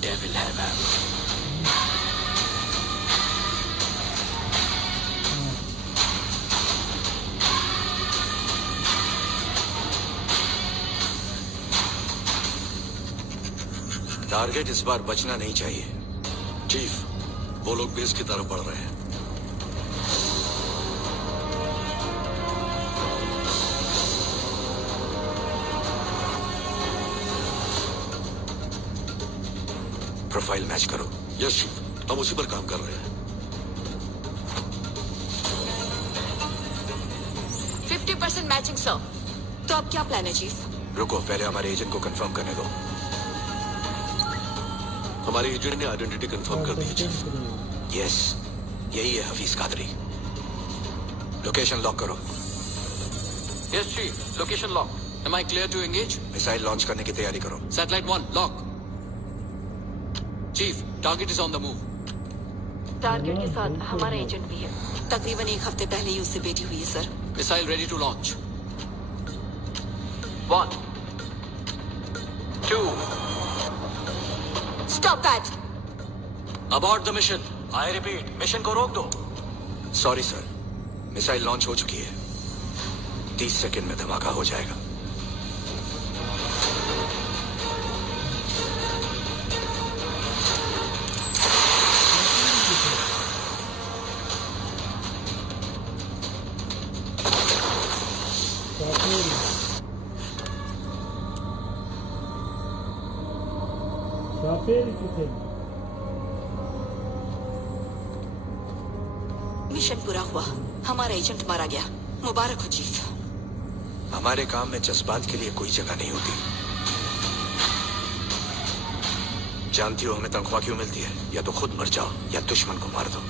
Devil है ma'am. Target इस बार बचना नहीं चाहिए। चीफ, वो लोग बेस की तरफ बढ़ रहे हैं। प्रोफाइल मैच करो। यस चीफ, हम उसी पर काम कर रहे हैं। 50% मैचिंग सर। तो अब क्या प्लान है चीफ? रुको, पहले हमारे एजेंट को कंफर्म करने दो। हमारे एजेंट ने आइडेंटिटी कंफर्म कर दी है चीफ। यस, यही है हफीज कादरी। लोकेशन लॉक करो। Yes chief, location lock. Am I clear to engage? Missile launch करने की तैयारी करो। सैटेलाइट 1 लॉक। Chief, target is on the move. Target के साथ हमारा एजेंट भी है। तकरीबन 1 हफ्ते पहले ही उससे बेटी हुई है sir. Missile ready to launch. 1 2 stop that. Abort the mission. I repeat, mission को रोक दो। सॉरी सर, मिसाइल लॉन्च हो चुकी है। 30 सेकंड में धमाका हो जाएगा। मिशन पूरा हुआ, हमारा एजेंट मारा गया। मुबारक हो चीफ। हमारे काम में जज्बात के लिए कोई जगह नहीं होती। जानती हो हमें तनख्वाह क्यों मिलती है? या तो खुद मर जाओ या दुश्मन को मार दो।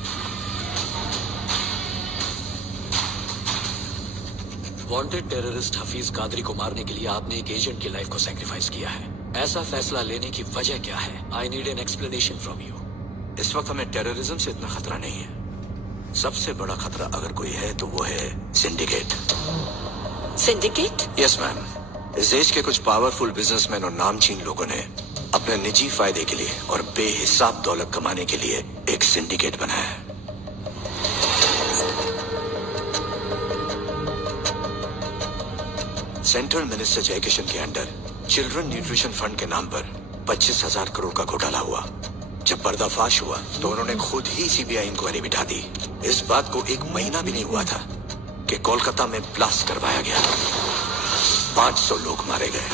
वांटेड टेररिस्ट हफीज कादरी को मारने के लिए आपने एक एजेंट की लाइफ को सैक्रिफाइस किया है। ऐसा फैसला लेने की वजह क्या है? I need an explanation from you. इस वक्त हमें टेररिज्म से इतना खतरा नहीं है। सबसे बड़ा खतरा अगर कोई है तो वो है सिंडिकेट। सिंडिकेट? Yes ma'am. इस देश के कुछ पावरफुल बिजनेसमैन और नामचीन लोगों ने अपने निजी फायदे के लिए और बेहिसाब दौलत कमाने के लिए एक सिंडिकेट बनाया है। सेंट्रल मिनिस्टर जयकिशन के अंडर चिल्ड्रन न्यूट्रिशन फंड के नाम पर 25,000 करोड़ का घोटाला हुआ। जब पर्दाफाश हुआ तो उन्होंने खुद ही सीबीआई इंक्वायरी बिठा दी। इस बात को 1 महीना भी नहीं हुआ था कि कोलकाता में ब्लास्ट करवाया गया। 500 लोग मारे गए।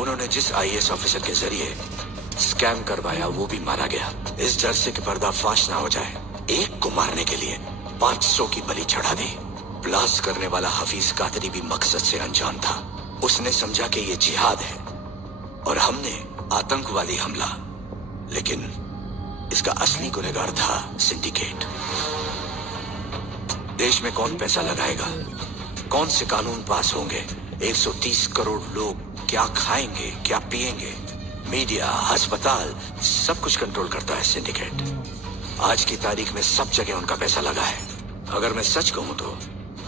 उन्होंने जिस आईएएस ऑफिसर के जरिए स्कैम करवाया वो भी मारा गया। इस डर से कि पर्दाफाश ना हो जाए, एक को मारने के लिए 500 की बलि चढ़ा दी। ब्लास्ट करने वाला हफीज कादरी भी मकसद से अनजान था। उसने समझा कि ये जिहाद है और हमने आतंकवादी हमला, लेकिन इसका असली गुनहगार था सिंडिकेट। देश में कौन पैसा लगाएगा, कौन से कानून पास होंगे, 130 करोड़ लोग क्या खाएंगे, क्या पिएंगे, मीडिया, अस्पताल, सब कुछ कंट्रोल करता है सिंडिकेट। आज की तारीख में सब जगह उनका पैसा लगा है। अगर मैं सच कहूं तो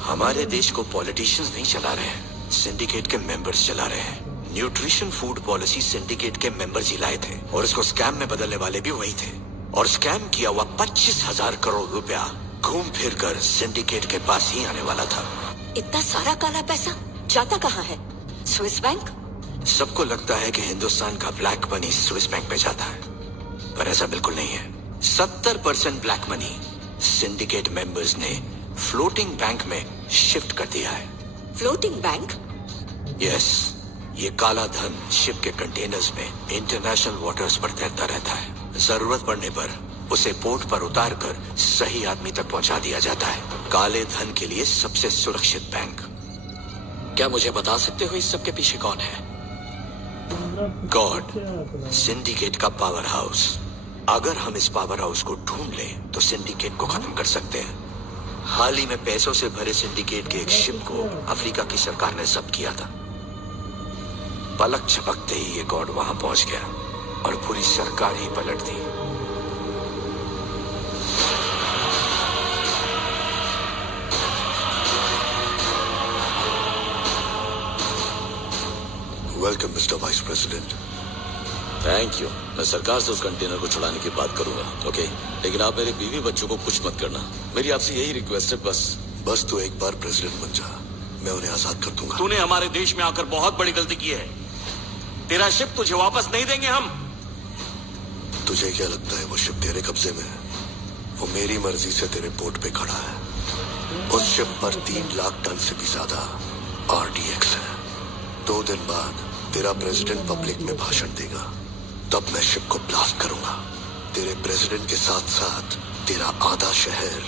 हमारे देश को पॉलिटिशियंस नहीं चला रहे हैं, सिंडिकेट के मेंबर्स चला रहे हैं। न्यूट्रिशन फूड पॉलिसी सिंडिकेट के मेंबर्स ही लाए थे और इसको स्कैम में बदलने वाले भी वही थे। और स्कैम किया हुआ 25,000 करोड़ रुपया घूम फिर कर सिंडिकेट के पास ही आने वाला था। इतना सारा काला पैसा जाता कहाँ है? Swiss bank? सबको लगता है कि हिंदुस्तान का ब्लैक मनी स्विस बैंक में जाता है, पर ऐसा बिल्कुल नहीं है। 70% ब्लैक मनी सिंडिकेट मेंबर्स ने फ्लोटिंग बैंक में शिफ्ट कर दिया है। Floating bank? यस, ये काला धन शिप के कंटेनर्स में इंटरनेशनल वाटर्स पर तैरता रहता है। जरूरत पड़ने पर उसे पोर्ट पर उतार कर सही आदमी तक पहुंचा दिया जाता है। काले धन के लिए सबसे सुरक्षित बैंक। क्या मुझे बता सकते हो इस सब के पीछे कौन है? गॉड, सिंडिकेट का पावर हाउस। अगर हम इस पावर हाउस को ढूंढ लें तो सिंडिकेट को खत्म कर सकते हैं। हाल ही में पैसों से भरे सिंडिकेट के एक शिप को अफ्रीका की सरकार ने जब्त किया था। पलक झपकते ही ये गॉड वहां पहुंच गया और पूरी सरकार ही पलट दी। Welcome mister vice president. Thank you. मैं सरकार से उस कंटेनर को छुड़ाने की बात करूंगा, ओके? लेकिन आप मेरे बीवी बच्चों को कुछ मत करना। मेरी आपसे यही रिक्वेस्ट है, बस तू एक बार प्रेसिडेंट बन जा, मैं उन्हें आजाद कर दूंगा। तूने हमारे देश में आकर बहुत बड़ी गलती की है। तेरा शिप तुझे वापस नहीं देंगे हम। तुझे क्या लगता है वो शिप तेरे कब्जे में है? वो मेरी मर्जी से तेरे पोर्ट पे खड़ा है। उस शिप पर 3 लाख टन से भी ज्यादा RDX है। 2 दिन बाद तेरा प्रेसिडेंट पब्लिक में भाषण देगा, तब मैं शिप को ब्लास्ट करूंगा। तेरे प्रेसिडेंट के साथ साथ तेरा आधा शहर।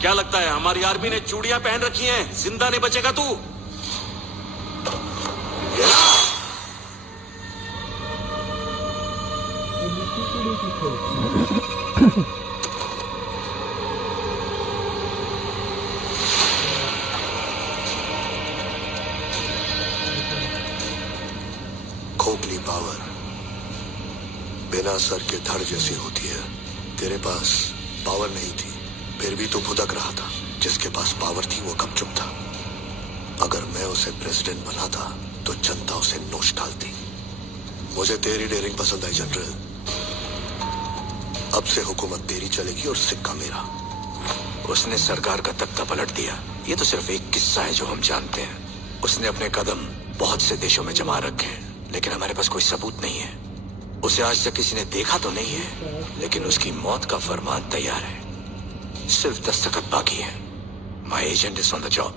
क्या लगता है हमारी आर्मी ने चूड़ियां पहन रखी हैं? जिंदा नहीं बचेगा तू। खोखली पावर बिना सर के धड़ जैसी होती है। तेरे पास पावर नहीं थी, फिर भी तो भुदक रहा था। जिसके पास पावर थी वो कब चुप था? अगर मैं उसे प्रेसिडेंट बनाता तो जनता उसे नोच डालती। मुझे तेरी डेयरिंग पसंद आई जनरल। अब से हुकूमत तेरी चलेगी और सिक्का मेरा। उसने सरकार का तख्ता पलट दिया। ये तो सिर्फ एक किस्सा है जो हम जानते हैं। उसने अपने कदम बहुत से देशों में जमा रखे हैं, लेकिन हमारे पास कोई सबूत नहीं है। उसे आज तक किसी ने देखा तो नहीं है, लेकिन उसकी मौत का फरमान तैयार है। सिर्फ दस्तखत बाकी है। My agent is on the job.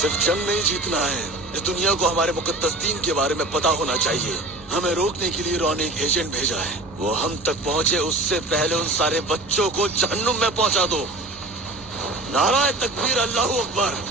सिर्फ जंग नहीं जीतना है, इस दुनिया को हमारे मुकद्दस दीन के बारे में पता होना चाहिए। हमें रोकने के लिए रॉन एक एजेंट भेजा है। वो हम तक पहुंचे उससे पहले उन सारे बच्चों को जहन्नुम में पहुंचा दो। नाराए तकबीर, अल्लाहू अकबर।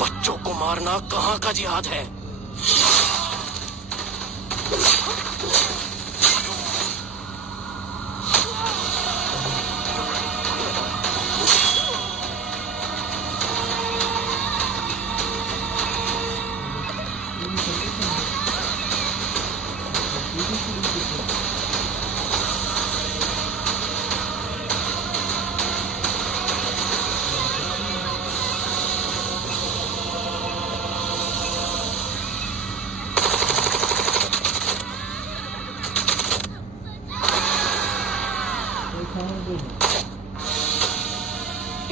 बच्चों को मारना कहाँ का जिहाद है?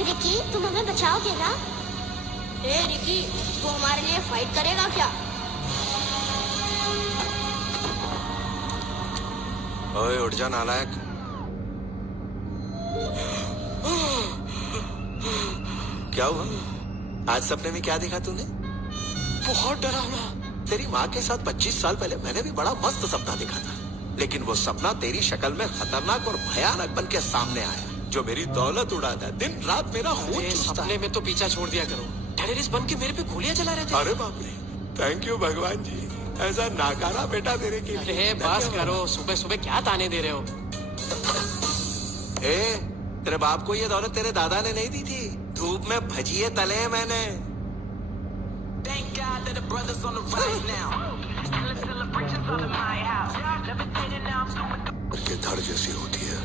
रिकी, तुम हमें बचाओगे ना? ए रिकी, तू हमारे लिए फाइट करेगा क्या? ओए उठ जा नालायक। क्या हुआ? आज सपने में क्या देखा तूने? बहुत डरावना। तेरी माँ के साथ 25 साल पहले मैंने भी बड़ा मस्त सपना देखा था, लेकिन वो सपना तेरी शक्ल में खतरनाक और भयानक बन के सामने आया, जो मेरी दौलत उड़ाता है। दिन रात मेरा खून चूसता सपने है। में तो पीछा छोड़ दिया करो। टेररिस्ट बन के मेरे पे गोलियां चला रहे थे। अरे बाप रे, थैंक यू भगवान जी, ऐसा नाकारा बेटा तेरे के लिए। अरे बस करो, सुबह सुबह क्या ताने दे रहे हो? ए, तेरे बाप को ये दौलत तेरे दादा ने नहीं दी थी। धूप में भजिए तले हैं मैंने। के धड़ जैसी होती है।